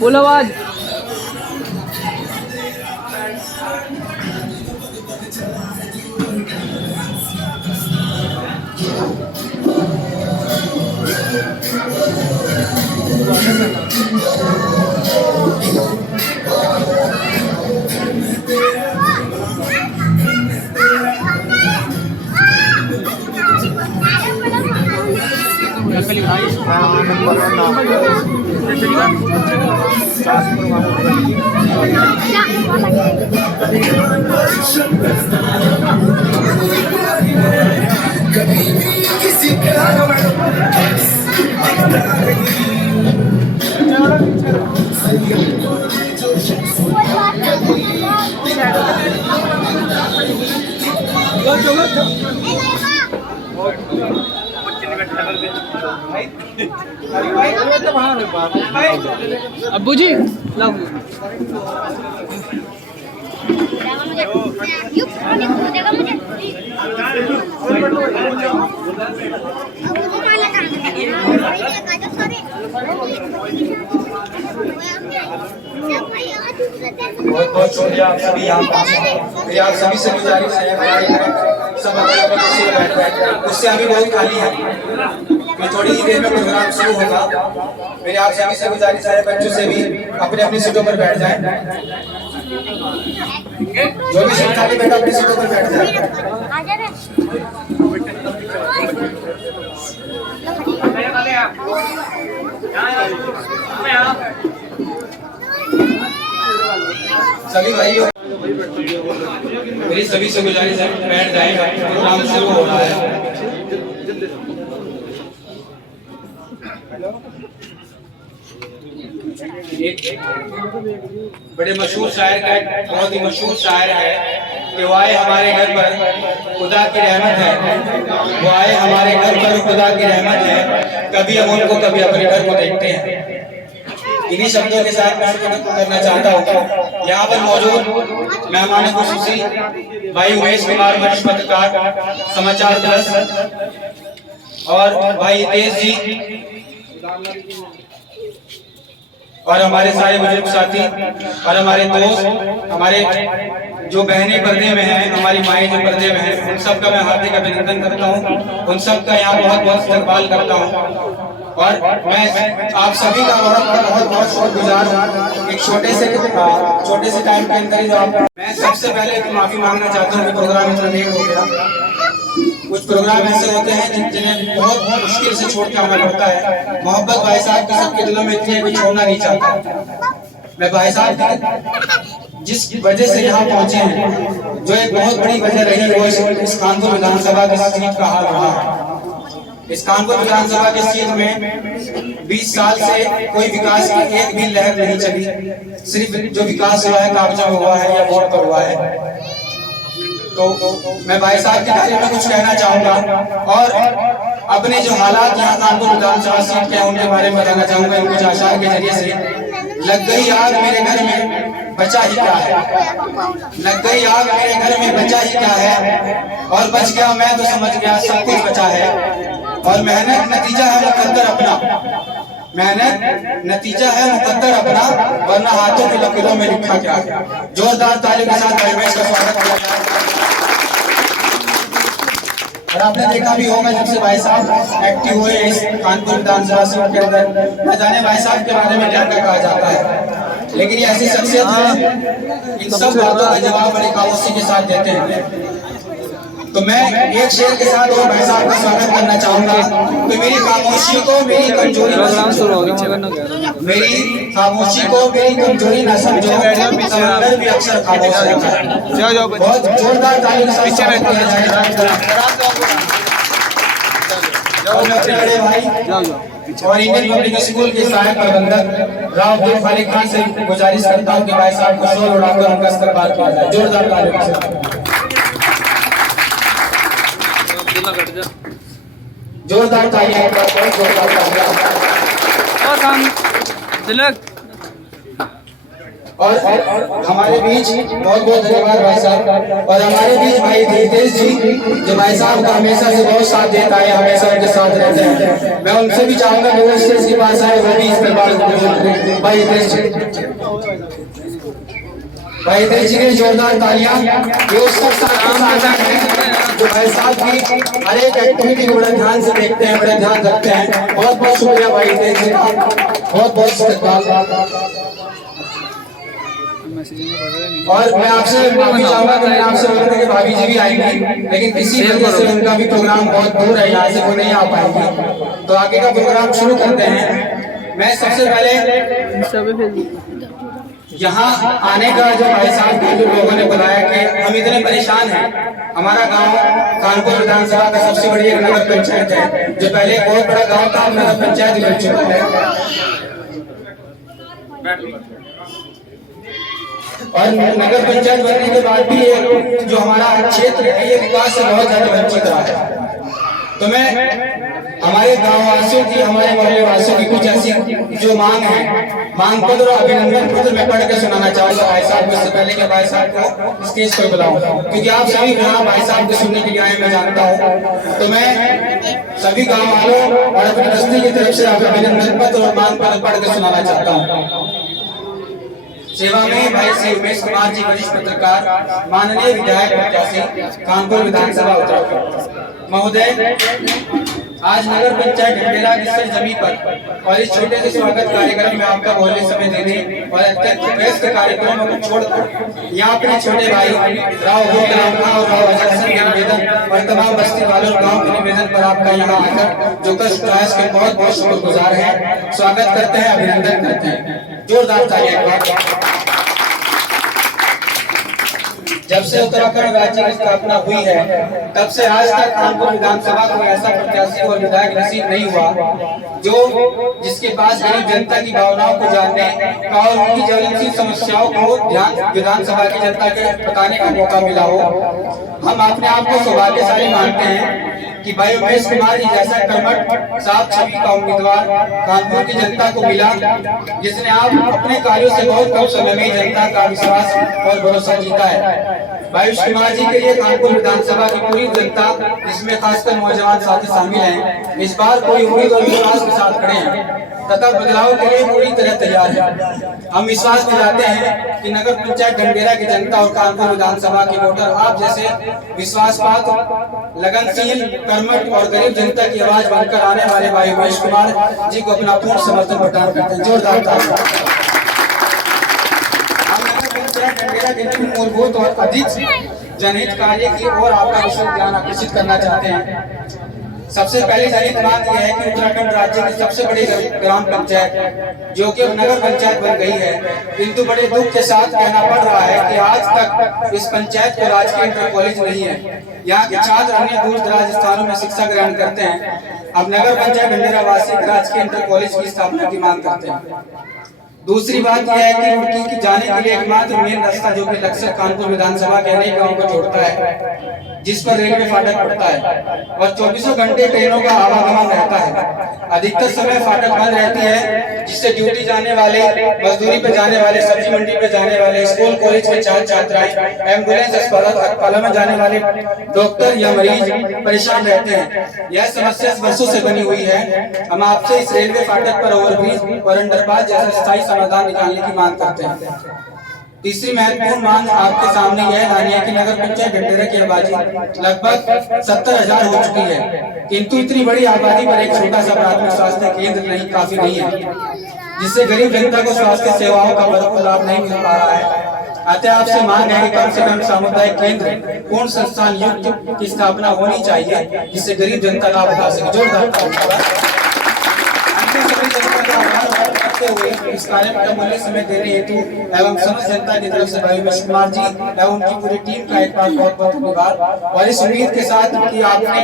Full आवाज। अब्बू जी लाओ। बहुत बहुत शुक्रिया आप सभी यहाँ मेरी आप सभी से गुजारिश है सब अपने अपने कुर्सी में बैठ जाए। कुर्सियाँ अभी बहुत खाली है, मैं थोड़ी ही देर में प्रोग्राम शुरू होगा। मेरी आप सभी से गुजारिश है बच्चों से भी अपने अपनी सीटों पर बैठ जाएं। जो भी सीट खाली बैठा अपनी सीटों पर बैठ जाए। सभी भाइयों मेरी सभी से गुजारिश है बैठ जाएं, प्रोग्राम शुरू हो रहा है। एक बड़े मशहूर शायर का बहुत ही मशहूर शायर है कि वो आए हमारे घर पर खुदा की रहमत है, वो आए हमारे घर पर खुदा की रहमत है, कभी हम उनको कभी अपने घर को देखते हैं। इन्हीं शब्दों के साथ मैं करना चाहता हूँ। यहाँ पर मौजूद मेहमान खुसूसी भाई उमेश कुमार वरिष्ठ पत्रकार समाचार प्लस और भाई तेज जी और हमारे सारे बुजुर्ग साथी और हमारे दोस्त, हमारे जो बहनें पर्दे में हैं, हमारी माएँ जो पर्दे में हैं, उन सब का मैं हार्दिक अभिनंदन करता हूँ। उन सब का यहाँ बहुत बहुत इस्तकबाल करता हूँ और मैं आप सभी का बहुत बहुत शुक्रगुजार हूँ। एक छोटे से टाइम के अंदर ही मैं सबसे पहले तो माफी मांगना चाहता हूँ कि प्रोग्राम इतना लेट हो गया। कुछ प्रोग्राम ऐसे होते हैं जिन्हें बहुत मुश्किल से छोड़ के आना पड़ता है। मोहब्बत भाई साहब की सबके दिलों में इतनी है कि छोड़ना नहीं चाहता। मैं भाई साहब जिस वजह से यहाँ पहुंचे हैं, जो एक बहुत बड़ी वजह रही वो इस कानपुर विधानसभा की सीट का हाल रहा है। इस कानपुर विधानसभा की सीट में 20 साल से कोई विकास की एक भी लहर नहीं चली। सिर्फ जो विकास हुआ है कागजों में हुआ है या बोर्ड पर हुआ है। तो मैं भाई साहब के बारे में कुछ कहना चाहूंगा और अपने जो हालात यहाँ कानपुर विधानसभा सीट के उनके बारे में बताना चाहूंगा। कुछ आशार के जरिए से लग गई आग मेरे घर में बचा ही क्या है, लग गई आग मेरे घर में बचा ही क्या है, और बच गया मैं तो समझ गया सब कुछ बचा है। और मेहनत नतीजा है मुकद्दर अपना, मेहनत नतीजा है मुकद्दर अपना, वरना हाथों के लकीरों में लिखा क्या है। जोरदार ताली के साथ रमेश का स्वागत किया जाए। और आपने देखा भी होगा जब से भाई साहब एक्टिव हुए इस कानपुर विधानसभा सीट के अंदर, न जाने भाई साहब के बारे में क्या क्या कहा जाता है, लेकिन ये ऐसी शख्सियत है इन सब बातों का जवाब बड़ी खामोशी के साथ देते हैं। तो मैं एक शेर के साथ और भाई साहब का स्वागत करना चाहूंगा। तो मेरी खामोशी को मेरी कमजोरी न समझो, मेरी खामोशी को मेरी कमजोरी न समझो, समंदर भी अक्सर खामोश रहता है। बहुत जोरदार ताली के साथ स्वागत किया जाएगा। और मैं अपने बड़े भाई और इंडियन पब्लिक स्कूल के सहायक प्रबंधक राव देव खालिक खान से गुजारिश करता हूँ कि भाई साहब को शोर उड़ाकर उनका इस्तकबाल किया जाए। जोरदार ताली के साथ, जोरदार तालियां, बहुत जोरदार तालियां। और काम तिलक और हमारे बीच बहुत बहुत धन्यवाद भाई साहब। और हमारे बीच भाई धीरेश जी जो भाई साहब का हमेशा से बहुत साथ देता है, हमेशा उनके साथ रहते हैं। मैं उनसे भी चाहूंगा कि वो स्टेज के पास आए, वो भी इस दरबार को भाई धीरेश जी ने जोरदार तालियां। ये सब साथ जो भाई साहब की हर एक एक्टिविटी को बड़े ध्यान से देखते हैं, बड़े ध्यान रखते हैं। बहुत बहुत शुक्रिया भाई धीरेश जी का, बहुत बहुत शुक्रिया। और मैं आपसे माफी चाहूंगा कि मैंने आपसे बोला था कि भाभी जी भी आएंगी, लेकिन किसी वजह से उनका भी प्रोग्राम बहुत दूर है, यहाँ से वो नहीं आ पाएंगी। तो आगे का प्रोग्राम शुरू करते हैं। मैं सबसे पहले यहाँ आने का जो भाई साहब के जो लोगों ने बुलाया कि हम इतने परेशान हैं। हमारा गांव कानपुर विधानसभा का सबसे बड़ी एक नगर पंचायत है, जो पहले बहुत बड़ा गांव था, नगर पंचायत बन चुका है। और नगर पंचायत बनने के बाद भी जो हमारा क्षेत्र है ये विकास से बहुत ज्यादा वंचित रहा है। तो मैं हमारे गाँव वासियों की, हमारे मोहल्ले वासियों की कुछ ऐसी जो मांग है, मांग पत्र और अभिनंदन पत्र मैं पढ़ के सुनाना चाहूंगा भाई साहब को। इससे पहले कि भाई साहब को स्टेज पर बुलाऊं, क्योंकि आप सभी यहाँ भाई साहब को सुनने के लिए आए, मैं जानता हूँ। तो मैं सभी गाँव वालों और अपनी बस्ती की तरफ से आप अभिनंदन पत्र और मांग पत्र पढ़ के सुनाना चाहता हूँ। सेवा में भाई श्री उमेश कुमार जी, वरिष्ठ पत्रकार, माननीय विधायक प्रत्याशी कानपुर विधानसभा उत्तराखंड महोदय, आज नगर पंचायत ढंढेरा की सरजमी पर और इस छोटे से स्वागत कार्यक्रम में आपका बहुमूल्य समय देने और अत्यंत व्यस्त कार्यक्रमों को छोड़कर यहाँ अपने छोटे भाई राव और राव अजय सिंह के निवेदन और तमाम बस्ती वालों गाँव के निवेदन पर आपका यहाँ आकर जो कष्ट उठाया इसके बहुत बहुत शुक्रगुजार है। स्वागत करते हैं, अभिनंदन करते हैं, जोरदार तालियां। जब से उत्तराखंड राज्य की स्थापना हुई है तब से आज तक कानपुर विधानसभा को ऐसा प्रत्याशी और विधायक नसीब नहीं हुआ जो जिसके पास गरीब जनता की भावनाओं को जानने का और उनकी ज्वलनशील समस्याओं को विधानसभा की जनता के बताने का मौका मिला हो। हम अपने आप को सौभाग्यशाली मानते हैं कि भाई उमेश कुमार जी जैसा कर्मठ साफ छवि का उम्मीदवार कानपुर की जनता को मिला, जिसने आप अपने कार्यों से बहुत कम समय में जनता का विश्वास और भरोसा जीता है। भाई उमेश कुमार जी के लिए कानपुर विधानसभा की पूरी जनता, जिसमें खासकर नौजवान साथी शामिल हैं, इस बार कोई उम्मीद और विश्वास के साथ खड़े हैं तथा बदलाव के लिए पूरी तरह तैयार है। हम विश्वास दिलाते हैं कि नगर पंचायत ढंढेरा की जनता और कानपुर विधानसभा के वोटर आप जैसे विश्वासपात्र, लगनशील, कर्मठ और गरीब जनता की आवाज बनकर आने वाले भाई उमेश कुमार जी को अपना पूर्ण समर्थन प्रदान करते हैं। जोरदार तालियां। मूलभूत और अधिक जनहित कार्य की ओर आपका विशेष ध्यान आकर्षित करना चाहते हैं। सबसे पहले जनहित मांग यह है कि उत्तराखंड राज्य की सबसे बड़ी ग्राम पंचायत जो कि नगर पंचायत बन गई है, किंतु बड़े दुख के साथ कहना पड़ रहा है कि आज तक इस पंचायत को राजकीय इंटर कॉलेज नहीं है। यहाँ के छात्र अन्य दूर दराज स्थानों में शिक्षा ग्रहण करते हैं। अब नगर पंचायत ढंढेरा वासी राजकीय इंटर कॉलेज की स्थापना की मांग करते हैं। दूसरी बात यह है कि रुड़की की जाने के लिए एकमात्र मेन रास्ता जो कि लक्सर कानपुर विधानसभा के अनेक गांवों को जोड़ता है, जिस पर रेलवे फाटक पड़ता है और 24 घंटे ट्रेनों का आवागमन रहता है। अधिकतर समय फाटक बंद रहती है, जिससे ड्यूटी जाने वाले, मजदूरी पे जाने वाले, सब्जी मंडी पे जाने वाले, स्कूल कॉलेज के छात्र छात्राएं, एम्बुलेंस अस्पताल में जाने वाले डॉक्टर या मरीज परेशान रहते हैं। यह समस्या वर्षों से बनी हुई है। हम आपसे इस रेलवे फाटक पर ओवरब्रिज और अंडरपास जैसा स्थायी समाधान निकालने की मांग करते हैं। तीसरी महत्वपूर्ण मांग आपके सामने यह लानी है कि नगर पंचायत ढंढेरा की आबादी लगभग 70,000 हो चुकी है, किंतु इतनी बड़ी आबादी पर एक छोटा सा प्राथमिक स्वास्थ्य केंद्र नहीं काफी नहीं है, जिससे गरीब जनता को स्वास्थ्य सेवाओं का भरपूर लाभ नहीं मिल पा रहा है। अतः आपसे मांग है कि कम से कम सामुदायिक केंद्र, पूर्ण संस्थान युक्त की स्थापना होनी चाहिए, जिससे गरीब जनता लाभ उठा सके। जोरदार इस कार्यक्रम का मूल्य समय देने हेतु एवं समस्त जनता की तरफ से भाई उमेश कुमार जी एवं उनकी पूरी टीम का एक बार बहुत बहुत धन्यवाद। और इस उम्मीद के साथ कि आपने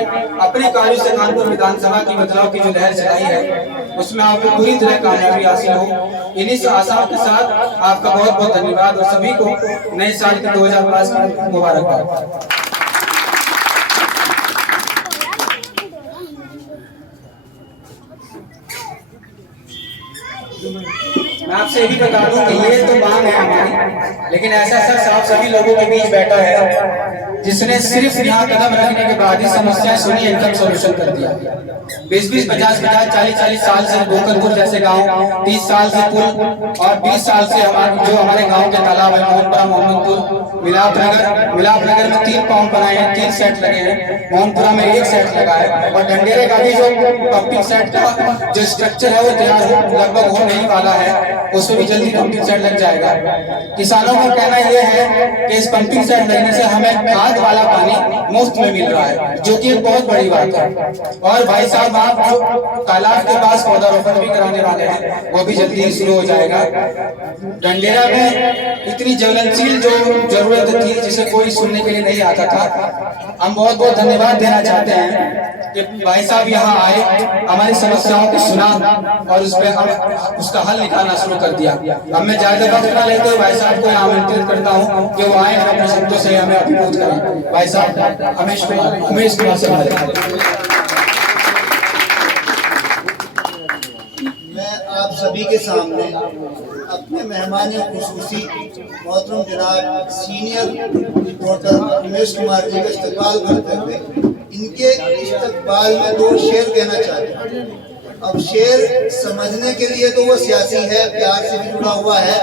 अपने कार्यों से कानपुर विधानसभा की बदलाव की जो लहर चलाई है उसमें आपको पूरी तरह कामयाबी हासिल हो। इन्हीं आशाओं के साथ आपका बहुत बहुत धन्यवाद और सभी को नए साल के 2022 की मुबारकबाद। मैं आपसे यही बता दूं कि ये तो मांग है हमारी, लेकिन ऐसा शख्स आप सभी लोगों के बीच बैठा है जिसने सिर्फ यहाँ कदम रखने के बाद ही समस्याएं सुनी, इनकम सोल्यूशन कर दिया। 20-20, 50-50, 40-40 साल से गोकलपुर जैसे गांव, 30 साल से पुल और 20 साल से हमारे गांव के तालाब है, मोहनपुरा, मोहम्मदपुर, मिलापनगर में 3 पंप बनाए हैं, 3 सेट लगे हैं, मोहनपुरा में 1 सेट लगा है, और डंडेरे का भी जो पंपिंग सेट का जो स्ट्रक्चर है वो तैयार लगभग हो नहीं वाला है, उसमें भी जल्दी पंपिंग सेट लग जाएगा। किसानों का कहना यह है कि इस पंपिंग सेट लगने से हमें खाद वाला पानी मुफ्त में मिल रहा है, जो कि एक बहुत बड़ी बात है। और भाई साहब, आप जो तालाब के पास पौधारोपण भी कराने वाले हैं वो भी जल्दी ही शुरू हो जाएगा। डंडेरा में इतनी ज्वलनशील जो जरूरत थी जिसे कोई सुनने के लिए नहीं आता था, हम बहुत बहुत धन्यवाद देना चाहते हैं कि भाई साहब यहाँ आए, हमारी समस्याओं को सुना और उस पर उसका हल निकालना शुरू कर दिया। अब मैं ज्यादा वक्त न लेते हुए भाई साहब को आमंत्रित करता हूँ कि वो आए और अपने शब्दों से हमें अभिभूत करें। भाई साहब उमेश कुमार से मैं आप सभी के सामने अपने मेहमान खुसूसी मोहतरम जनाब सीनियर रिपोर्टर उमेश कुमार जी का इस्तकबाल करते हुए इनके इस्तकबाल में 2 शेर कहना चाहते हैं। अब शेर समझने के लिए तो वो सियासी है, प्यार से भी जुड़ा हुआ है,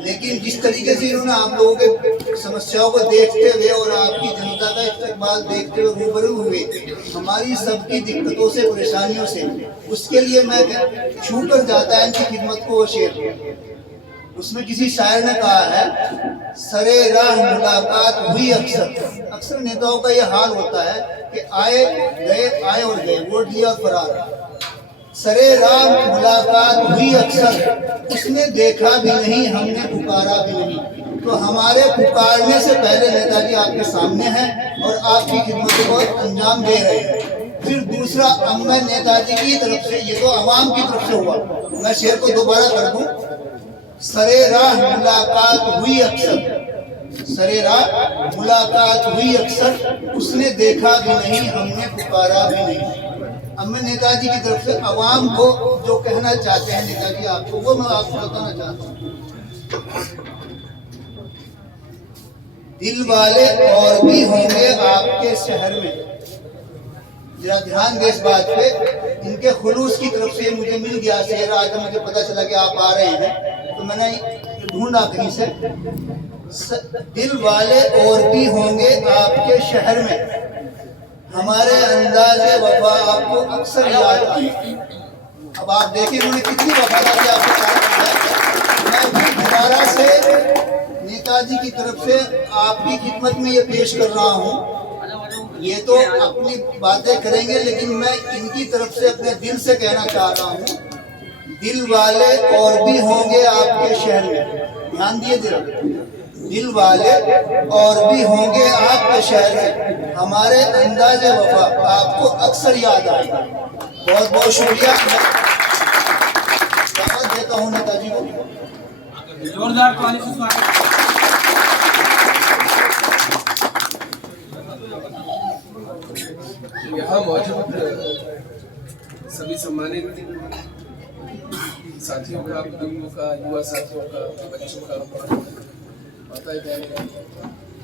लेकिन जिस तरीके से इन्होंने आप लोगों के समस्याओं को देखते हुए और आपकी जनता का इस्तकबाल देखते हुए रूबरू हुए हमारी सबकी दिक्कतों से, परेशानियों से, उसके लिए मैं छू कर जाता है इनकी खिदमत को वो शेर। उसमें किसी शायर ने कहा है, सरे राह मुलाकात हुई अक्सर। अक्सर नेताओं का यह हाल होता है कि आए और गए, वोट लिया और फरार। सरे राह मुलाकात हुई अक्सर, उसने देखा भी नहीं, हमने पुकारा भी नहीं। तो हमारे पुकारने से पहले नेताजी आपके सामने हैं और आपकी खिदमत को अंजाम दे रहे हैं। फिर दूसरा, अब मैं नेताजी की तरफ से, ये तो अवाम की तरफ से हुआ, मैं शेर को दोबारा कर दूं, सरे राह मुलाकात हुई अक्सर, सरे राह मुलाकात हुई अक्सर, उसने देखा भी नहीं, हमने पुकारा भी नहीं। अब मैं नेताजी की तरफ से अवाम को जो कहना चाहते हैं नेताजी आपको, वो मैं आपको बताना चाहता हूँ। दिल वाले और भी होंगे आपके शहर में, जरा ध्यान दे इस बात पे। इनके खुलूस की तरफ से मुझे मिल गया शेर, आज मुझे पता चला कि आप आ रहे हैं, तो मैंने ढूंढा कहीं से। दिल वाले और भी होंगे आपके शहर में, हमारे अंदाज़े वफा आपको अक्सर याद आए। अब आप देखिए उन्होंने कितनी वफादारी आपके साथ है। मैं भी दोबारा से नेताजी की तरफ से आपकी खिदमत में ये पेश कर रहा हूँ। ये तो अपनी बातें करेंगे, लेकिन मैं इनकी तरफ से अपने दिल से कहना चाह रहा हूँ, दिल वाले और भी होंगे आपके शहर में। ध्यान दिए दिल वाले और भी होंगे आपके शहर में, हमारे अंदाज़े वफा आपको अक्सर याद आएगा। बहुत बहुत शुक्रिया, दावत देता हूँ नेताजी को। जोरदार ताली से स्वागत। यहाँ मौजूद सभी सम्मानित साथियों का, बुजुर्गों का, युवा साथियों का, बच्चों का, माता बहनों,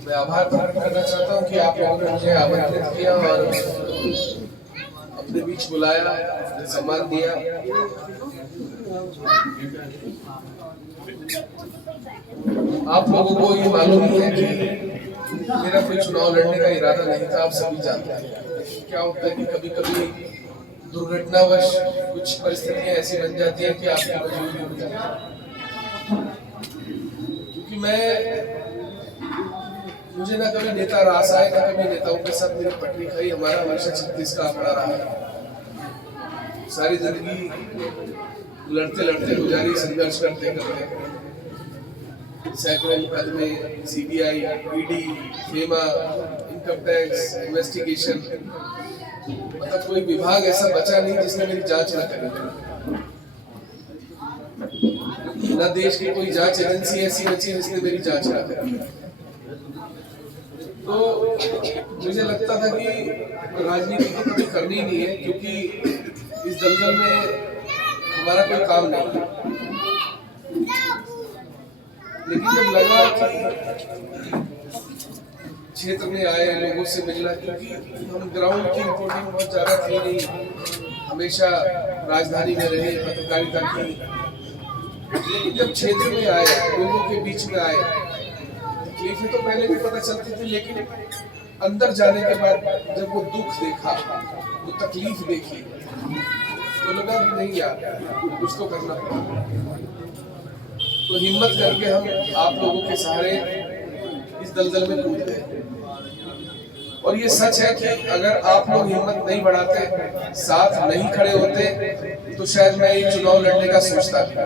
मैं आभार प्रकट करना चाहता हूँ कि आप लोगों ने मुझे आमंत्रित किया और अपने बीच बुलाया, सम्मान दिया। आप लोगों को ये मालूम है कि मेरा कोई चुनाव लड़ने का इरादा नहीं था, आप सभी जानते हैं। क्या होता है कि कभी कभी दुर्घटनावश कुछ परिस्थितियां ऐसी बन जाती हैं कि आपकी मजबूरी हो जाती है। क्योंकि मुझे ना कभी नेता रास आए, ना कभी नेताओं के साथ मेरी पटरी खाई। हमारा हमेशा 36 का आंकड़ा रहा है। सारी जिंदगी लड़ते लड़ते गुजारी, संघर्ष करते करते, सैकड़ों मुकदमे, CBI, ED, FEMA, income tax, investigation, मतलब कोई विभाग ऐसा बचा नहीं जिसने मेरी जांच न करी। न देश की कोई जांच एजेंसी ऐसी बची जिसने मेरी जांच न करी। तो मुझे लगता था कि राजनीति तो कभी करनी नहीं है, क्योंकि इस दलदल में हमारा कोई काम नहीं है। लेकिन जब लगा कि क्षेत्र में आए लोगों से मिलना, क्योंकि हम ग्राउंड की रिपोर्टिंग बहुत ज्यादा थी नहीं, हमेशा राजधानी में रहे पत्रकारिता की, लेकिन जब क्षेत्र में आए लोगों के बीच में आए, तकलीफें तो पहले भी पता चलती थी, लेकिन अंदर जाने के बाद जब वो दुख देखा, वो तकलीफ देखी, तो लगा कि नहीं यार कुछ तो करना पड़ा। तो हिम्मत करके हम आप लोगों के सहारे इस दलदल में कूद गए। और ये सच है कि अगर आप लोग हिम्मत नहीं बढ़ाते, साथ नहीं खड़े होते, तो शायद मैं ये चुनाव लड़ने का सोचता था।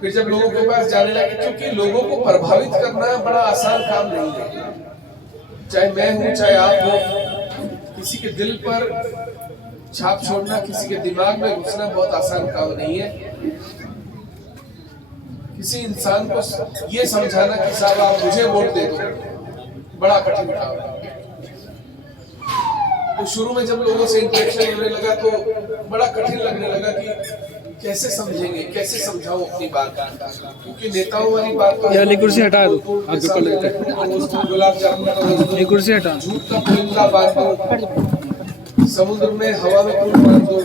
फिर जब लोगों के पास जाने लगे, क्योंकि लोगों को प्रभावित करना बड़ा आसान काम नहीं है, चाहे मैं हूं चाहे आप हो, किसी के दिल पर छाप छोड़ना, किसी के दिमाग में घुसना बहुत आसान काम नहीं है। किसी इंसान को ये समझाना कि साहब आप मुझे वोट दे दो, बड़ा कठिन काम है। तो शुरू में जब लोगों से इंटरेक्शन होने लगा तो बड़ा कठिन लगने लगा कि कैसे समझेंगे, कैसे समझाऊं अपनी बात, क्योंकि नेताओं वाली बात तो ये कुर्सी हटा दो, आप जो कर लेते गुलाब जामुन, ये कुर्सी हटा, झूठ का पुलिंदा बांध दो, समुद्र में हवा में पुल बांध दो,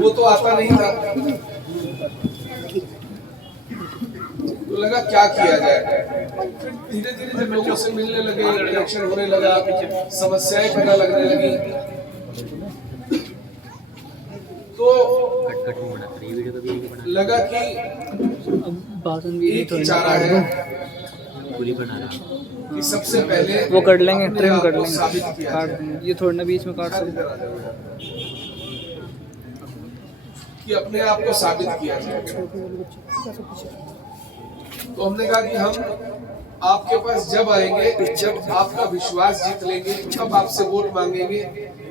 वो तो आता नहीं था। तो लगा क्या किया जाए। फिर धीरे धीरे जब लोगों से मिलने लगे, इंटरेक्शन होने लगा, समस्याएं पता लगने लगी, तो लगा कि एक ही चारा है कि सबसे पहले वो कर लेंगे, ट्रिम कर लेंगे, साबित किया काट देंगे, ये थोड़ी ना बीच में काट सकते कि अपने आप को साबित किया जाए। तो हमने कहा कि हम आपके पास जब आएंगे, जब आपका विश्वास जीत लेंगे, तब आपसे वोट मांगेंगे,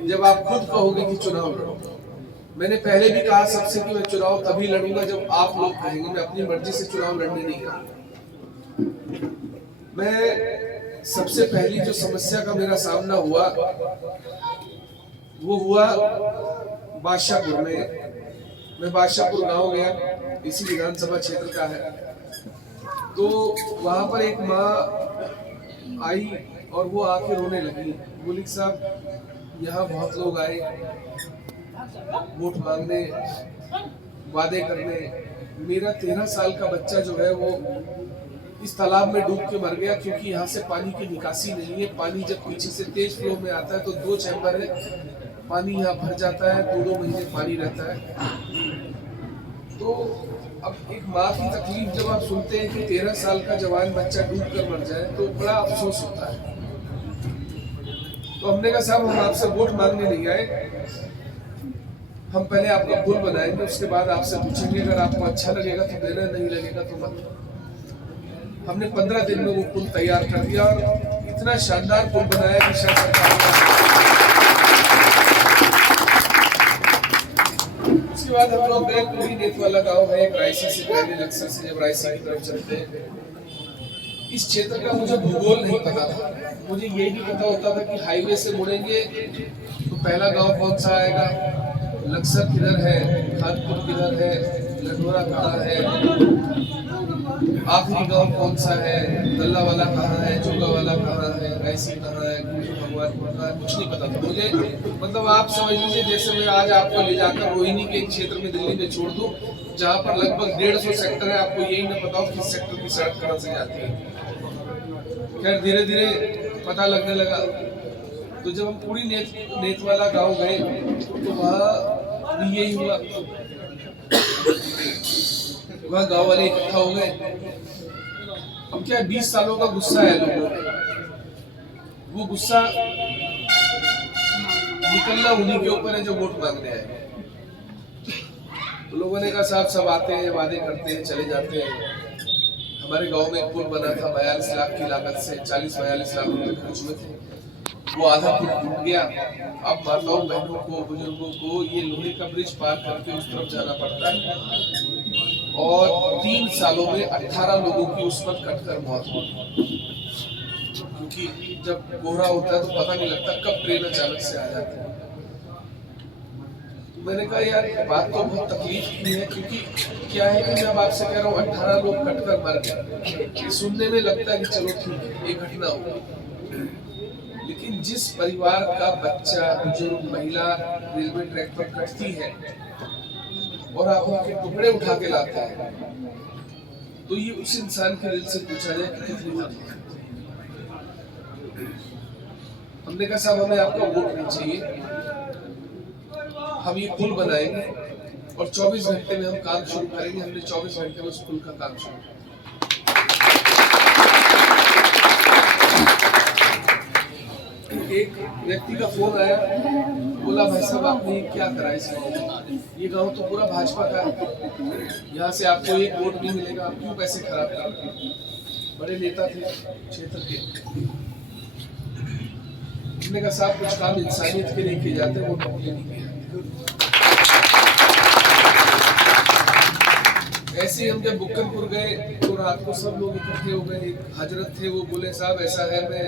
जब आप खुद कहोगे कि चुनाव लड़ो। मैंने पहले भी कहा सबसे कि मैं चुनाव तभी लड़ूंगा जब आप लोग कहेंगे, मैं अपनी मर्जी से चुनाव लड़ने नहीं आऊंगा। मैं सबसे पहली जो समस्या का मेरा सामना हुआ वो हुआ बादशाहपुर में। मैं बादशाहपुर गांव गया, इसी विधानसभा क्षेत्र का है। तो वहां पर एक माँ आई और वो आके रोने लगी, बोली साहब यहाँ बहुत लोग आए वोट मांगने, वादे करने, मेरा 13 साल का बच्चा जो है वो इस तालाब में डूब के मर गया, क्योंकि यहाँ से पानी की निकासी नहीं है। पानी जब पीछे से तेज फ्लो में आता है तो 2 चैम्बर है, पानी यहाँ भर जाता है, 2-2 महीने पानी रहता है। तो अब एक माँ की तकलीफ जब आप सुनते हैं कि 13 साल का जवान बच्चा डूब कर मर जाए तो बड़ा अफसोस होता है। तो हमने कहा साहब हम आपसे वोट मांगने नहीं आए, हम पहले आपका पुल बनाएंगे, उसके बाद आपसे पूछेंगे, अगर आपको अच्छा लगेगा तो देना, नहीं लगेगा तो मत। हमने 15 दिन में वो पुल तैयार कर दिया और इतना शानदार पुल बनाया कि शायद उसके बाद हम लोग गए पूरी नेतवाला गांव है, एक रायसी से पहले लक्सर से जब रायसी की तरफ चलते हैं। इस क्षेत्र का मुझे भूगोल नहीं पता था, मुझे ये भी पता होता था कि हाईवे से मुड़ेंगे तो पहला गांव कौन सा आएगा, लक्सर किधर है, खानपुर किधर है, लडोरा कहाँ है, आखिरी गांव कौन सा है, दल्ला वाला कहाँ है, जोगा वाला कहाँ है, रायसी कहाँ है, भगवानपुर कहाँ है, कुछ नहीं पता था मुझे। मतलब आप समझ लीजिए जैसे मैं आज आपको ले जाकर रोहिणी के एक क्षेत्र में दिल्ली में छोड़ दूं, जहाँ पर लगभग 150 सेक्टर है, आपको यही न पता हो किस सेक्टर की सड़क कहाँ से जाती है। खैर धीरे धीरे पता लगने लगा। तो जब हम पूरी नेतवाला गांव गए तो वहाँ भी यही हुआ, वहाँ गांव वाले इकट्ठा हो गए। अब क्या 20 सालों का गुस्सा है लोगों में, वो गुस्सा निकलना उन्हीं के ऊपर है जो वोट मांगने आए। तो लोगों ने कहा साहब सब आते हैं, वादे करते हैं, चले जाते हैं। हमारे गांव में एक पुल बना था 42 लाख की लागत से, 40-42 लाख रुपए खर्च हुए थे, वो आधा पुल टूट गया। अब माताओं बहनों को, बुजुर्गों को ये लोहे का ब्रिज पार करके उस तरफ जाना पड़ता है। और 3 सालों में 18 लोगों की उस पर कटकर मौत हुई, क्योंकि जब कोहरा होता है तो पता नहीं लगता कब ट्रेन अचानक से आ जाती है। मैंने कहा यार बात तो बहुत तकलीफ की है, क्योंकि क्या है कि जब आपसे कह रहा हूँ 18 लोग कटकर मर गए, सुनने में लगता है कि चलो ठीक है ये घटना हो गई, लेकिन जिस परिवार का बच्चा, बुजुर्ग, महिला रेलवे ट्रैक पर कटती है और आप उनके टुकड़े उठा के लाते हैं, तो ये उस इंसान के दिल से पूछा जाए कि कितनी तकलीफ। हमने कहा साहब हमें आपका वोट नहीं चाहिए, हम ये पुल बनाएंगे और 24 घंटे में हम काम शुरू करेंगे। हमने 24 घंटे में उस पुल का काम शुरू किया। एक व्यक्ति का फोन आया, बोला भाई साहब आपने ये क्या करा इस गाँव में, ये गाँव तो पूरा भाजपा का है, यहाँ से आपको एक वोट नहीं मिलेगा, आप क्यों पैसे खराब कर रहे हैं। बड़े नेता थे क्षेत्र के। हमने कहा साहब कुछ काम इंसानियत के लिए किए जाते हैं, वो नौकरी नहीं किए जाते। ऐसे ही हम जब बुक्कनपुर गए तो रात को सब लोग इकट्ठे हो गए। एक हजरत थे, वो बोले साहब ऐसा है, मैं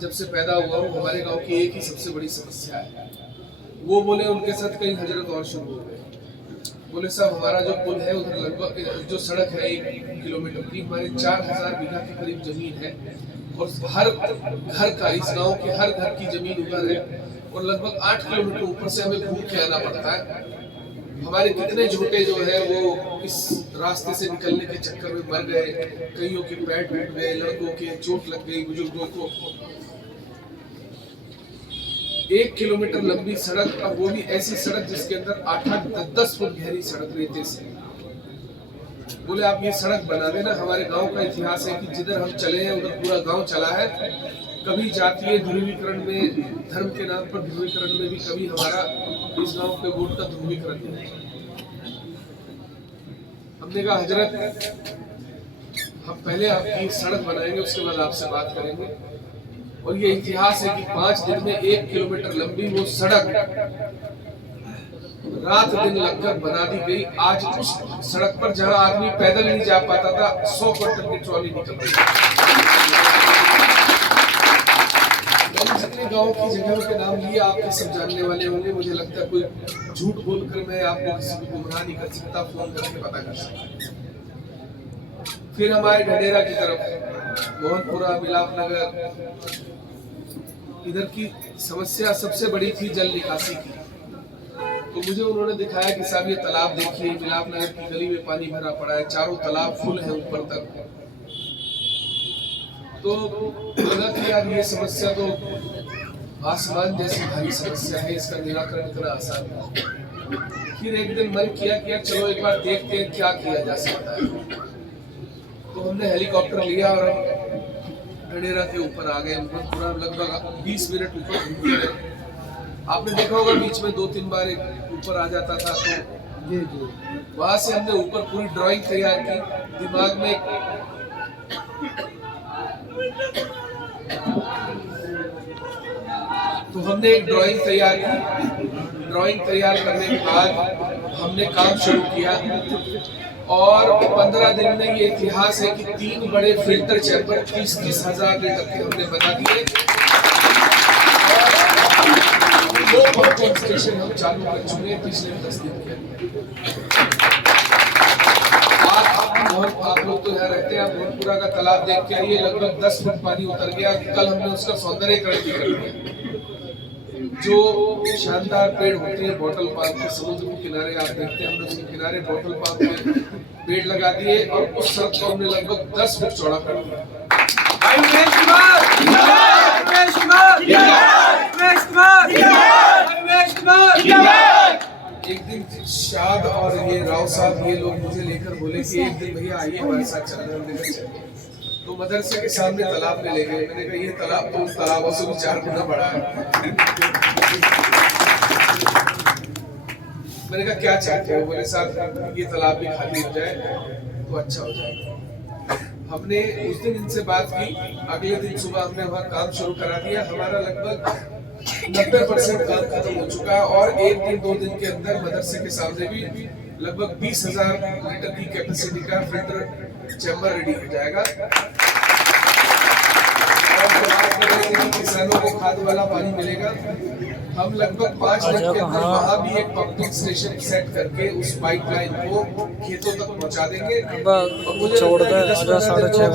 जब से पैदा हुआ हूँ हमारे गांव की एक ही सबसे बड़ी समस्या है। वो बोले उनके साथ कई हजरत और शुरू हो गए। बोले साहब हमारा जो पुल है उधर लगभग जो सड़क है 1 किलोमीटर की, हमारे 4000 बीघा के करीब जमीन है और हर घर का, इस गांव के हर घर की जमीन उधर है और लगभग 8 किलोमीटर ऊपर से हमें घूम के आना पड़ता है। हमारे कितने झोटे जो है वो इस रास्ते से निकलने के चक्कर में मर गए, कईयों के पैर टूट गए, लड़कों के चोट लग गई, बुजुर्गों को। 1 किलोमीटर लंबी सड़क, और वो भी ऐसी सड़क जिसके अंदर 8-10 फुट गहरी सड़क रेते से। बोले आप ये सड़क बना देना। हमारे गांव का इतिहास है कि जिधर हम चले हैं उधर पूरा गांव चला है। कभी जातीय ध्रुवीकरण में, धर्म के नाम पर ध्रुवीकरण में भी कभी हमारा इस गांव के वोट का ध्रुवीकरण नहीं। हमने कहा हजरत हम पहले आपकी सड़क बनाएंगे, उसके बाद आपसे बात करेंगे। और ये इतिहास है कि 5 दिन में 1 किलोमीटर लंबी वो सड़क रात दिन लगकर बना दी गई। आज उस सड़क पर जहां आदमी पैदल नहीं जा पाता था, 100 क्विंटल की ट्रॉली निकल रही है। जितने गांव की जगहों के नाम लिए आपके सब जानने वाले होंगे। मुझे लगता है कोई झूठ बोलकर मैं आपको किसी को गुमराह नहीं कर सकता, फोन करके पता कर सकता। फिर हमारे ढडेरा की तरफ, मोहनपुरा, मिलापनगर, इधर की समस्या सबसे बड़ी थी जल निकासी की। तो मुझे उन्होंने दिखाया कि साहब ये तालाब देखिए, मिलापनगर की गली में पानी भरा पड़ा है, चारों तालाब फुल है ऊपर तक। तो लगा कि यार ये समस्या तो आसमान जैसी भारी समस्या है, इसका निराकरण इतना आसान है। फिर एक दिन मन किया कि यार चलो एक बार देखते हैं क्या किया जा सकता है। तो हमने हेलीकॉप्टर लिया और हम ढडेरा के ऊपर आ गए। पूरा लगभग 20 मिनट ऊपर घूमते रहे। आपने देखा होगा बीच में 2-3 बार एक ऊपर आ जाता था। तो वहां से हमने ऊपर पूरी ड्राइंग तैयार की दिमाग में। तो हमने एक ड्राइंग तैयार की। ड्राइंग तैयार करने के बाद हमने काम शुरू किया और 15 दिन में ये इतिहास है कि 3 बड़े फिल्टर चैम्बर 30-30 हजार लीटर के हमने बना दिए। 2 पंपिंग स्टेशन हम चालू कर चुके हैं पिछले 10 दिन के अंदर। आप लोग तो यहाँ रहते हैं, आप मोहनपुरा का तालाब देख के आइए, लगभग 10 फुट पानी उतर गया। कल हमने उसका सौंदर्यीकरण भी कर दिया। जो शानदार पेड़ होते हैं बॉटल पाम के, समुद्र के किनारे आप देखते हैं, हमने उसके किनारे बॉटल पाम के पेड़ लगा दिए और उस सड़क को हमने लगभग 10 फुट चौड़ा कर दिया। एक दिन शाद और ये राव साहब ये लोग मुझे लेकर बोले कि एक दिन भैया आइए हमारे साथ चलना। तो मदरसे के सामने तालाब में ले गए। मैंने कहा ये तालाब तो उन तालाबों से भी 4 गुना बड़ा है। मैंने कहा क्या चाहते हो? बोले साहब ये तालाब भी खाली हो जाए तो अच्छा हो जाएगा। हमने उस दिन इनसे बात की। अगले दिन सुबह हमने वहाँ काम शुरू करा दिया। हमारा लगभग 90% काम खत्म हो चुका है और 1-2 दिन के अंदर मदरसे के सामने भी लगभग 20,000 लीटर की कैपेसिटी का फिल्टर चैम्बर रेडी हो जाएगा। और किसानों को खाद वाला पानी मिलेगा। हम लगभग 5 दिन के अंदर वहाँ भी एक पंपिंग स्टेशन सेट करके उस पाइपलाइन को खेतों तक पहुँचा देंगे। और मुझे छोड़ दे, आजा 6:30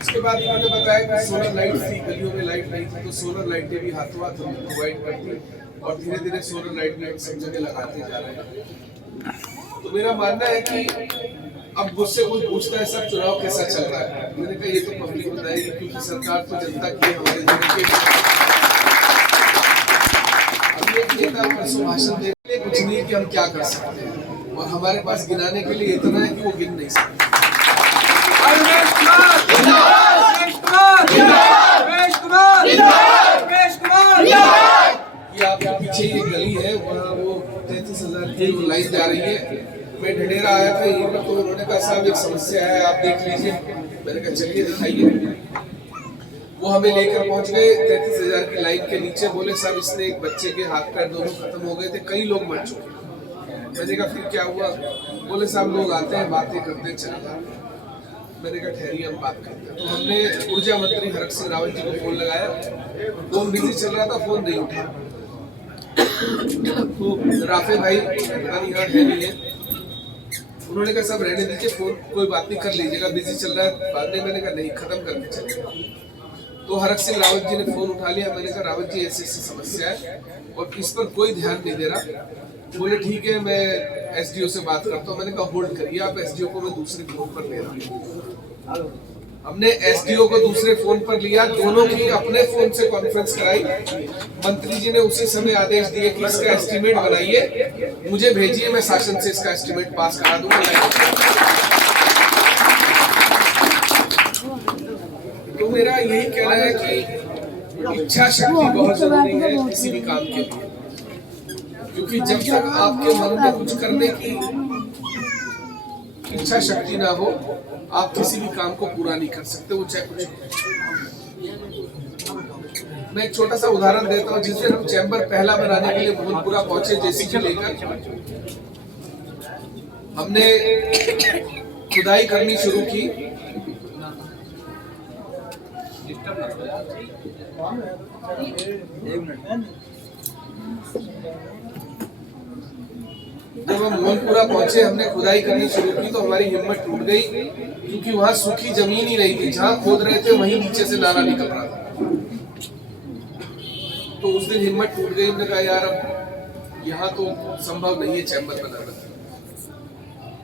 उसके बाद इन्होंने बताया कि सोलर लाइट थी, गलियों में लाइट नहीं थी, तो सोलर लाइटें भी हाथों हाथ हम प्रोवाइड करती और धीरे धीरे सोलर लाइट भी हम सब जगह लगाते जा रहे हैं। तो मेरा मानना है कि अब मुझसे कोई पूछता है सर चुनाव कैसा चल रहा है, मैंने कहा ये तो पब्लिक बताएगी, क्योंकि सरकार तो जनता की हमारे जिले के नेता परसों भाषण देने के लिए कुछ नहीं कि हम क्या कर सकते हैं, और हमारे पास गिनाने के लिए इतना है कि वो गिन नहीं सकते। ये आपके पीछे ये गली है, वहाँ वो 33,000 की लाइन जा रही है। मैं ढडेरा आया था यहीं पर, तो उन्होंने कहा साहब एक समस्या है आप देख लीजिए। मैंने कहा चलिए दिखाइए। वो हमें लेकर पहुंच गए 33,000 की लाइन के नीचे। बोले साहब इसने एक बच्चे के हाथ पैर दोनों खत्म हो गए थे, कई लोग मर चुके। मैंने कहा फिर क्या हुआ? बोले साहब लोग आते हैं बातें करते चले जाते। मैंने कहा ठहरिए हम बात करते हैं। तो हमने ऊर्जा मंत्री हरक सिंह रावत जी को फोन लगाया, फोन बिजी चल रहा था, फोन नहीं उठा। तो राफे भाई पता नहीं यहाँ है नहीं है, उन्होंने कहा सब रहने दीजिए, फोन कोई बात नहीं कर लीजिएगा, बिजी चल रहा है बाद में। मैंने कहा नहीं खत्म करके चले। तो हरक सिंह रावत जी ने फोन उठा लिया। मैंने कहा रावत जी ऐसी ऐसी समस्या है और इस पर कोई ध्यान नहीं दे रहा। बोले ठीक है मैं एसडीओ से बात करता हूँ। मैंने कहा होल्ड करिए आप, एसडीओ को मैं दूसरे फोन पर ले रहा हूँ। हमने एसडीओ को दूसरे फोन पर लिया, दोनों की अपने फोन से कॉन्फ्रेंस कराई। मंत्री जी ने उसी समय आदेश दिए कि इसका एस्टीमेट बनाइए, मुझे भेजिए, मैं शासन से इसका एस्टीमेट पास करा दूंगा। तो मेरा यही कहना है कि इच्छा शक्ति बहुत जरूरी है किसी भी काम के लिए, क्योंकि जब तक आपके मन में कुछ करने की इच्छा शक्ति ना हो आप किसी भी काम को पूरा नहीं कर सकते, वो चाहे कुछ हो। मैं एक छोटा सा उदाहरण देता हूँ। जिस दिन हम चैम्बर पहला बनाने के लिए भोजपुरा पहुंचे जेसीबी लेकर, हमने खुदाई करनी शुरू की। जब हम मोहनपुरा पहुंचे हमने खुदाई करनी शुरू की तो हमारी हिम्मत टूट गई, क्योंकि वहां सूखी जमीन ही नहीं थी। जहां खोद रहे थे वहीं नीचे से नाला निकल रहा था। तो उस दिन हिम्मत टूट गई। हमने कहा यार अब यहाँ तो संभव नहीं है चैम्बर बनाना।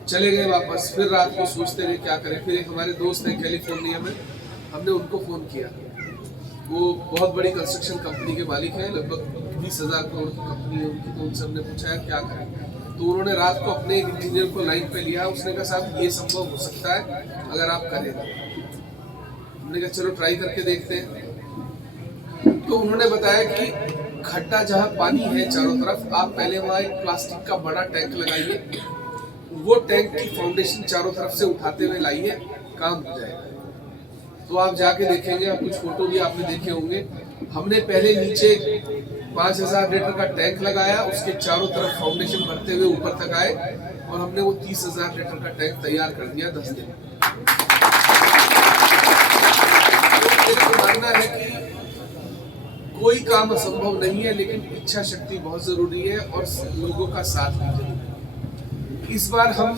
चले गए वापस। फिर रात को सोचते रहे क्या करें। फिर एक हमारे दोस्त हैं कैलिफोर्निया में, हमने उनको फोन किया। वो बहुत बड़ी कंस्ट्रक्शन कंपनी के मालिक हैं, लगभग 20,000 करोड़ की कंपनी है उनकी। तो उनसे हमने पूछा है क्या करें। तो उन्होंने रात को अपने एक इंजीनियर को लाइन पे लिया। उसने कहा साहब ये संभव हो सकता है अगर आप करें। हमने कहा चलो ट्राई करके देखते हैं। तो उन्होंने बताया कि खड्डा जहाँ पानी है चारों तरफ, आप पहले वहाँ एक प्लास्टिक का बड़ा टैंक लगाइए, वो टैंक की फाउंडेशन चारों तरफ से उठाते हुए लाइए, काम हो जाएगा। तो आप जाके देखेंगे, आप कुछ फोटो भी आपने देखे होंगे। हमने पहले नीचे 5,000 लीटर का टैंक लगाया, उसके चारों तरफ फाउंडेशन भरते हुए ऊपर तक आए और हमने वो 30,000 लीटर का टैंक तैयार कर दिया 10 दिन। तो मेरा मानना है कि कोई काम असंभव नहीं है, लेकिन इच्छा शक्ति बहुत जरूरी है और लोगों का साथ भी जरूरी है। इस बार हम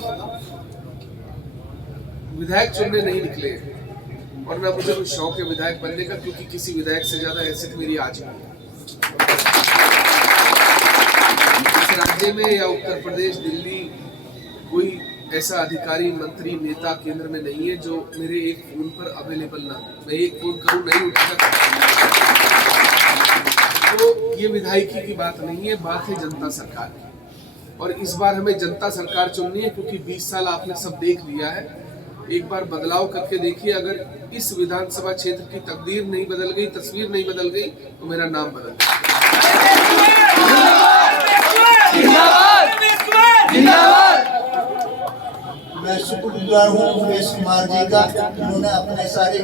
विधायक चुनने नहीं निकले और ना मुझे कोई शौक है विधायक बनने का, क्योंकि किसी विधायक से ज्यादा हैसियत मेरी आज भी है। इस राज्य में या उत्तर प्रदेश, दिल्ली, कोई ऐसा अधिकारी, मंत्री, नेता केंद्र में नहीं है जो मेरे एक फोन पर अवेलेबल ना हो। मैं एक फोन करूं नहीं उठेगा। तो ये विधायकी की बात नहीं है, बात है जनता सरकार की। और इस बार हमें जनता सरकार चुननी है, क्योंकि 20 साल आपने सब देख लिया है। एक बार बदलाव करके देखिए। अगर इस विधानसभा क्षेत्र की तकदीर नहीं बदल गई, तस्वीर नहीं बदल गई, तो मेरा नाम बदल गया। मैं शुक्रगुजार हूँ उमेश कुमार जी का। उन्होंने अपने सारे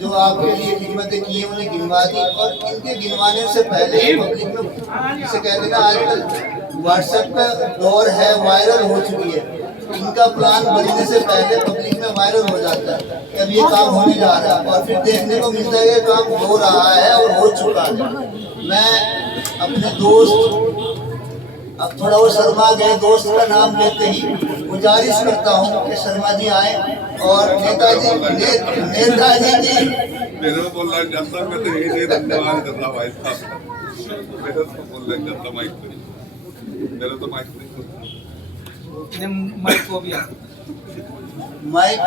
जो आपके लिए खिदमतें की हैं उन्हें गिनवा दी, और इनके गिनवाने से पहले पब्लिक में जिसे कहते ना आजकल व्हाट्सएप का दौर है, वायरल हो चुकी है। इनका प्लान बनने से पहले पब्लिक में में वायरल हो जाता है कि अब ये काम होने जा रहा है, और फिर देखने को मिलता है ये काम हो रहा है और हो चुका है। मैं अपने दोस्त, अब थोड़ा वो शर्मा गए, दोस्त का नाम लेते ही गुजारिश करता हूँ कि शर्मा जी आए और नेताजी की मेरा बोल लग जाता, मैं तो यही धन्यवाद कर रहा भाई साहब। मेरा तो बोल लग जाता माइक पे, मेरा तो माइक नहीं, माइक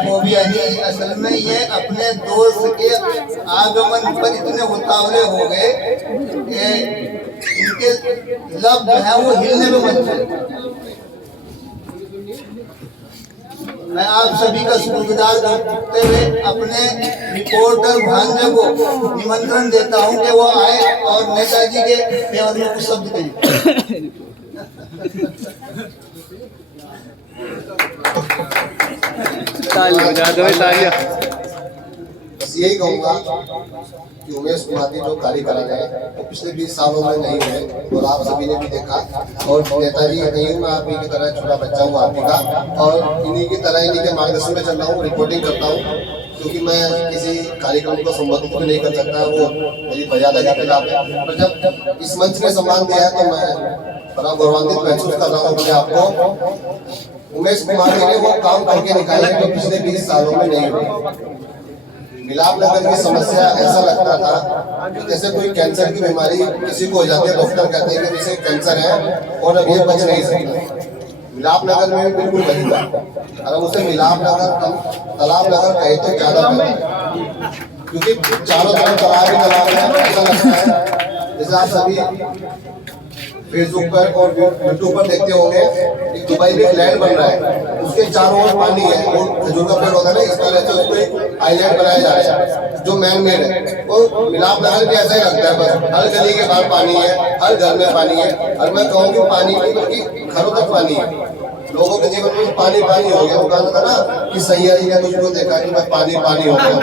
फोबिया नहीं, असल में ये अपने दोस्त के आगमन पर इतने उतावले हो गए कि इनके लब जो है वो हिलने में मच गए। मैं आप सभी का शुक्रगुजार करते हुए अपने रिपोर्टर भांजे को निमंत्रण देता हूं कि वो आए और नेताजी के फेवर में कुछ शब्द कहें। तालियां बजा दो, तालियां। बस यही कहूँगा कि उमेश कुमार जी जो कार्य कर रहे हैं वो पिछले 20 सालों में नहीं हुए, और आप सभी ने भी देखा। और नेताजी नहीं हूँ मैं, आप ही की तरह छोटा बच्चा हूँ आप ही का, और इन्हीं की तरह इन्हीं के मार्गदर्शन में चल रहा हूँ, रिपोर्टिंग करता हूँ, क्योंकि मैं किसी कार्यक्रम को संबोधित भी नहीं कर सकता, वो मेरी मर्यादा के खिलाफ है। पर जब इस मंच ने सम्मान दिया है तो मैं बड़ा गौरवान्वित महसूस कर रहा हूँ अपने आप को। उमेश कुमार जी ने वो काम करके निकाले जो पिछले 20 सालों में नहीं हुए। मिलाप नगर की समस्या ऐसा लगता था कि जैसे कोई कैंसर की बीमारी किसी को हो जाती है, डॉक्टर कहते हैं कि इसे कैंसर है और अब ये बच नहीं सकता। मिलाप नगर में बिल्कुल वही था, और हम उसे मिलाप नगर तालाब नगर कहे तो ज्यादा बेहतर, क्योंकि चारों तरफ तालाब ही तालाब है। ऐसा लगता है जैसे आप सभी फेसबुक पर और यूट्यूब पर देखते होंगे, एक दुबई में लैंड बन रहा है, उसके चारों ओर पानी है, वो खजूर का पेड़ होता है ना, इस तरह से उसको एक आइलैंड बनाया जा रहा है जो मैन मेड है। वो मिलाप नगर भी ऐसा ही लगता है, बस हर गली के बाहर पानी है, हर घर में पानी है, और मैं कहूँ कि पानी नहीं बल्कि घरों तक पानी है। लोगों के जीवन में पानी पानी हो गया। वो कहना था ना कि सैया जी ने मुझको देखा कि मैं पानी पानी हो गया,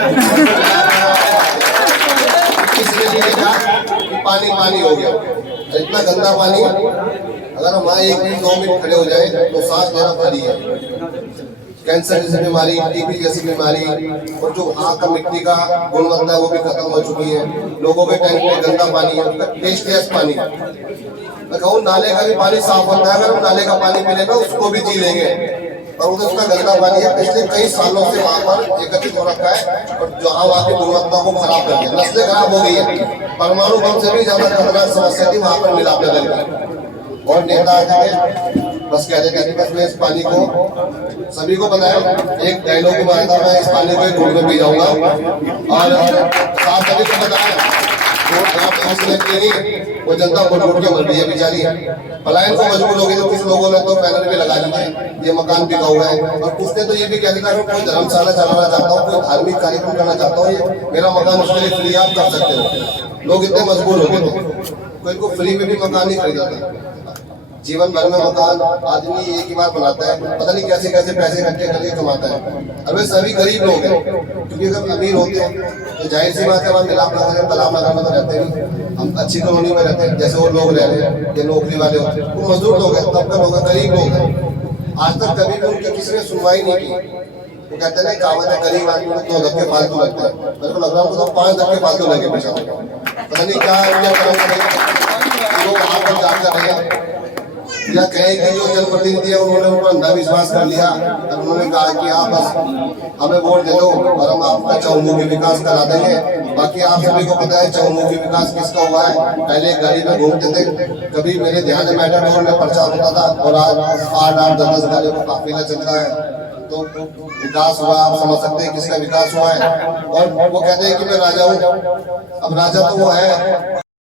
इसलिए देखा कि पानी पानी हो गया। इतना गंदा पानी, अगर हम वहाँ 1 मिनट 2 मिनट खड़े हो जाए तो सांस लेना भारी है। कैंसर जैसी बीमारी, टीबी जैसी बीमारी, और जो वहाँ का मिट्टी का गुणवत्ता है वो भी खत्म हो चुकी है। लोगों के टैंक में गंदा पानी है, टेस्टलेस पानी। मैं कहूँ नाले का भी पानी साफ होता है, अगर हम नाले का पानी पी लेना उसको भी जी लेंगे, और उधर उसका गंदा पानी है, पिछले कई सालों से वहाँ पर एकत्रित हो रखा है, और जहाँ वहाँ की गुणवत्ता को खराब कर दिया, नस्लें खराब हो गई है। परमाणु बम से भी ज्यादा खतरनाक समस्या थी वहाँ पर मिलाप नगर की। और नेता आके बस कहते कहते बस मैं इस पानी को सभी को बताया, एक डायलॉग को मारा था, मैं इस पानी को एक घूट में पी जाऊंगा, और साफ सभी को बताया वो जनता को घूट के मर रही है बेचारी। पलायन को मजबूर हो गई, तो कुछ लोगों ने तो बैनर भी लगा दिए ये मकान बिका हुआ है, और कुछ ने तो ये भी कह दिया कि कोई धर्मशाला चलाना चाहता हूँ, कोई धार्मिक कार्यक्रम करना चाहता हूँ, ये मेरा मकान उसके लिए फ्री आप कर सकते हो। लोग इतने मजबूर हो गए थे, कोई को फ्री में भी मकान नहीं खरीदा था। जीवन भर में मकान आदमी एक ही बार बनाता है, पता नहीं कैसे कैसे पैसे इकट्ठे करके कमाता है। और वे सभी गरीब लोग हैं, क्योंकि अगर अमीर होते हैं तो जाहिर सी बात है हम मिलाप नगर तालाब नगर में तो रहते नहीं, हम अच्छी कॉलोनी में रहते हैं जैसे वो लोग रह रहे हैं, ये नौकरी वाले होते हैं, वो मजदूर लोग हैं, तबका लोग हैं, गरीब लोग हैं। आज तक कभी भी उनकी किसी ने सुनवाई नहीं की। वो कहते हैं कहावत है, गरीब आदमी को 2 धक्के फालतू लगते हैं, मेरे को लग रहा है 5 धक्के फालतू लगे पीछे, पता नहीं क्या वहाँ पर जाकर रहे, या कहे कि जो जनप्रतिनिधि है उन्होंने उन पर अंधविश्वास कर लिया, और उन्होंने कहा कि आप बस हमें वोट दे दो और हम आपका चहुमुखी विकास करा देंगे। बाकी आप सभी को पता है चहुमुखी विकास किसका हुआ है। पहले गाड़ी में घूमते थे, कभी मेरे ध्यान में मेटाडोर में प्रचार होता था, और आज 8-8, 10-10 गाड़ियों का काफिला चल रहा है। तो विकास हुआ, आप समझ सकते हैं किसका विकास हुआ है। और वो कहते हैं कि मैं राजा हूँ, अब राजा तो वो है।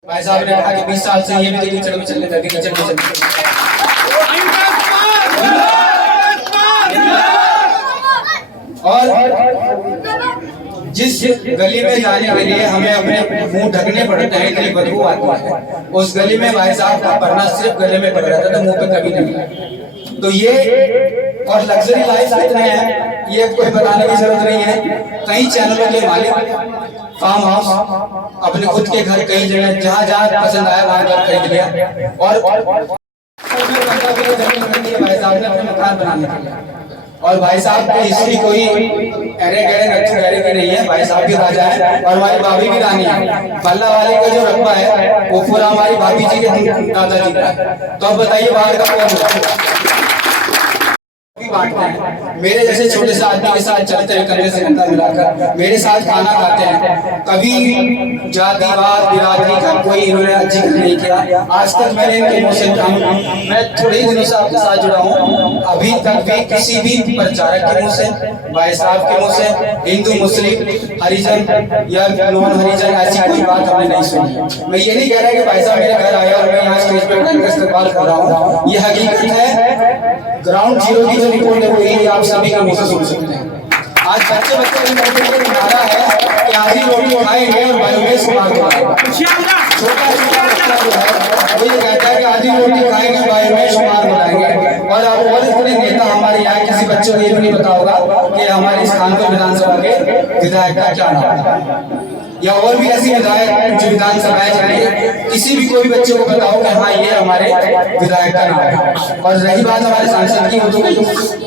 भाई साहब ने कहा कि 20 साल से ये भी कीचड़ में चलने लगे, कीचड़ में चलने। और जिस गली में जाने के लिए हमें अपने मुंह ढकने पड़ते हैं, इतनी बदबू आती है, उस गली में भाई साहब का पढ़ना सिर्फ गले में पड़ रहा था, तो मुंह पे कभी नहीं। तो ये और लग्जरी लाइफ कितने हैं ये कोई बताने की जरूरत नहीं है। कई चैनलों के मालिक फार्म हाउस अपने खुद के घर कई जगह जहाँ जहाँ पसंद आया वहाँ घर खरीद लिया, और भाई साहब ने अपने मकान बनाने के लिए और भाई साहब की हिस्ट्री कोई अरे गहरे नक्शे गहरे की नहीं है। भाई साहब भी राजा है और हमारी भाभी भी रानी है। बल्ला वाले का जो रकबा है वो पूरा हमारी भाभी जी के दादाजी का है। तो अब बताइए बाहर का कौन बांटते हैं। मेरे जैसे छोटे से आदमी के साथ चलते हैं, कंधे से कंधा मिलाकर मेरे साथ खाना खाते हैं। कभी जातिवाद बिरादरी का कोई इन्होंने जिक्र नहीं किया। आज तक मैंने इनके मुंह से मैं थोड़े ही दिनों से आपके साथ जुड़ा हूँ, अभी तक भी किसी भी प्रचारक के मुंह से, भाई साहब के मुंह से हिंदू मुस्लिम हरिजन या नॉन हरिजन ऐसी कोई बात हमने नहीं सुनी। मैं ये नहीं कह रहा कि भाई साहब मेरे घर आए और मैं यहाँ स्टेज पे उनका इस्तेमाल कर रहा हूँ। ये हकीकत है, ग्राउंड जीरो की जो रिपोर्ट है वही आप सभी का मुंह से सुन सकते हैं। आज बच्चे बच्चे नारा है कि आधी रोटी खाएंगे और बायोगैस कुमार छोटा बच्चा जो है वो ये कहता है कि आधी रोटी खाएंगे बायोगैस कुमार बनाएंगे। और इतने नेता हमारे यहाँ किसी बच्चे को ये भी नहीं पता होगा कि हमारे इस कानपुर विधानसभा के विधायक का क्या नाम है या और भी ऐसी विधायक जो विधानसभाएं चली, किसी भी कोई बच्चे को बताओ कि हाँ ये हमारे विधायक का नाम है। और रही बात हमारे सांसद की, वो तो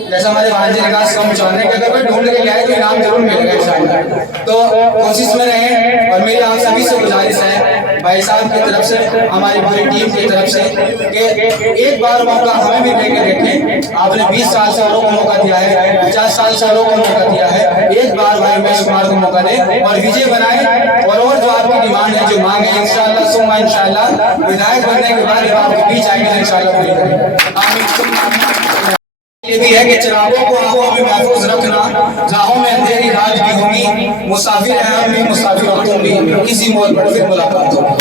जैसा हमारे भांजे ने कहा कम चाहने के अगर कोई ढूंढ के लाए तो इनाम जरूर मिलेगा इंशाल्लाह। तो कोशिश में रहें और मेरी आप सभी से गुजारिश है भाई साहब की तरफ से, हमारी पूरी टीम की तरफ से कि एक बार मौका हमें भी देकर रखें। आपने 20 साल से औरों को मौका दिया है, 50 साल से औरों को मौका दिया है, एक बार भाई उमेश कुमार को मौका दें और विजय बनाए। और जो आपकी डिमांड है, जो मांग है, इंशाल्लाह सुम्मा इंशाल्लाह विधायक बनने के बाद जब आपके बीच आएंगे इंशाल्लाह पूरी करेंगे। ये भी है कि चिरागों को आंखों में महफूज रखना, राहों में अंधेरी रात भी होगी, मुसाफिर हैं हम भी मुसाफिर तुम भी, किसी मोड़ पर फिर मुलाकात होगी।